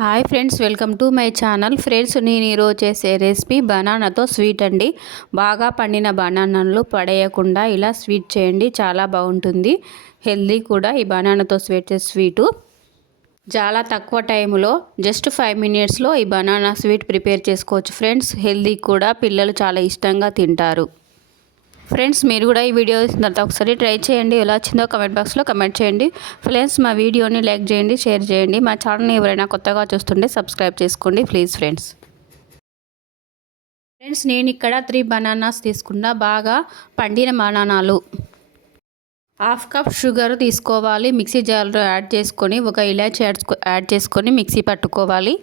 Hi friends, welcome to my channel. Friends, నేను ఈరోజు చేసే రెసిపీ బనానాతో స్వీట్ అండి. బాగా పండిన బనానాలు పడేయకుండా ఇలా స్వీట్ చేయండి, చాలా బాగుంటుంది. హెల్దీ కూడా ఈ బనానాతో స్వీటు. చాలా తక్కువ టైంలో జస్ట్ 5 మినిట్స్లో ఈ బనానా స్వీట్ ప్రిపేర్ చేసుకోవచ్చు ఫ్రెండ్స్. హెల్దీ కూడా, పిల్లలు చాలా ఇష్టంగా తింటారు. ఫ్రెండ్స్, మీరు కూడా ఈ వీడియో చూసిన తర్వాత ఒకసారి ట్రై చేయండి. ఎలా వచ్చిందో కమెంట్ బాక్స్లో కమెంట్ చేయండి. ఫ్రెండ్స్, మా వీడియోని లైక్ చేయండి, షేర్ చేయండి. మా ఛానల్ని ఎవరైనా కొత్తగా చూస్తుంటే సబ్స్క్రైబ్ చేసుకోండి ప్లీజ్ ఫ్రెండ్స్. నేను ఇక్కడ 3 బనానాస్ తీసుకున్నా. బాగా పండిన బనానాలు. 1/2 కప్ షుగర్ తీసుకోవాలి. మిక్సీ జార్లో యాడ్ చేసుకొని ఒక ఇలాచీ యాడ్ చేసుకొని మిక్సీ పట్టుకోవాలి.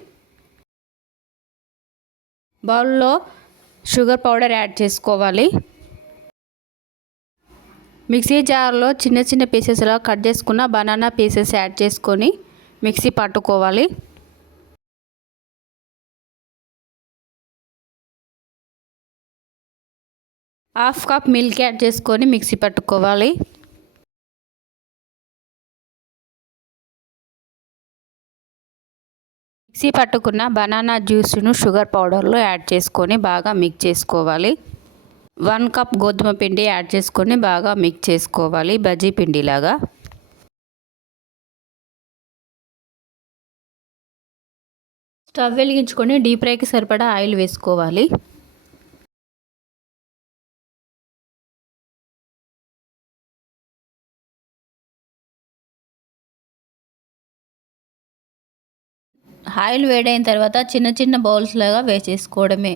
బౌల్లో షుగర్ పౌడర్ యాడ్ చేసుకోవాలి. మిక్సీ జార్లో చిన్న చిన్న పీసెస్లా కట్ చేసుకున్న బనానా పీసెస్ యాడ్ చేసుకొని మిక్సీ పట్టుకోవాలి. హాఫ్ కప్ మిల్క్ యాడ్ చేసుకొని మిక్సీ పట్టుకోవాలి. మిక్సీ పట్టుకున్న బనానా జ్యూస్ను షుగర్ పౌడర్లో యాడ్ చేసుకొని బాగా మిక్స్ చేసుకోవాలి. 1 కప్ గోధుమ పిండి యాడ్ చేసుకొని బాగా మిక్స్ చేసుకోవాలి, బజ్జీ పిండిలాగా. స్టవ్ వెలిగించుకొని డీప్ ఫ్రైకి సరిపడా ఆయిల్ వేసుకోవాలి. ఆయిల్ వేడైన తర్వాత చిన్న చిన్న బౌల్స్ లాగా వేసేసుకోవడమే.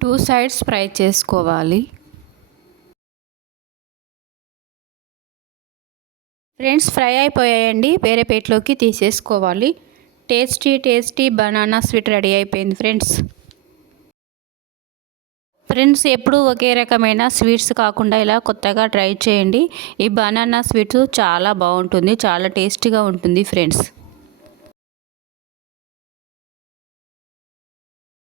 టూ సైడ్స్ ఫ్రై చేసుకోవాలి. ఫ్రెండ్స్, ఫ్రై అయిపోయాయండి. వేరే ప్లేట్లోకి తీసేసుకోవాలి. టేస్టీ బనానా స్వీట్ రెడీ అయిపోయింది ఫ్రెండ్స్, ఎప్పుడూ ఒకే రకమైన స్వీట్స్ కాకుండా ఇలా కొత్తగా ట్రై చేయండి. ఈ బనానా స్వీట్స్ చాలా బాగుంటుంది, చాలా టేస్టీగా ఉంటుంది ఫ్రెండ్స్.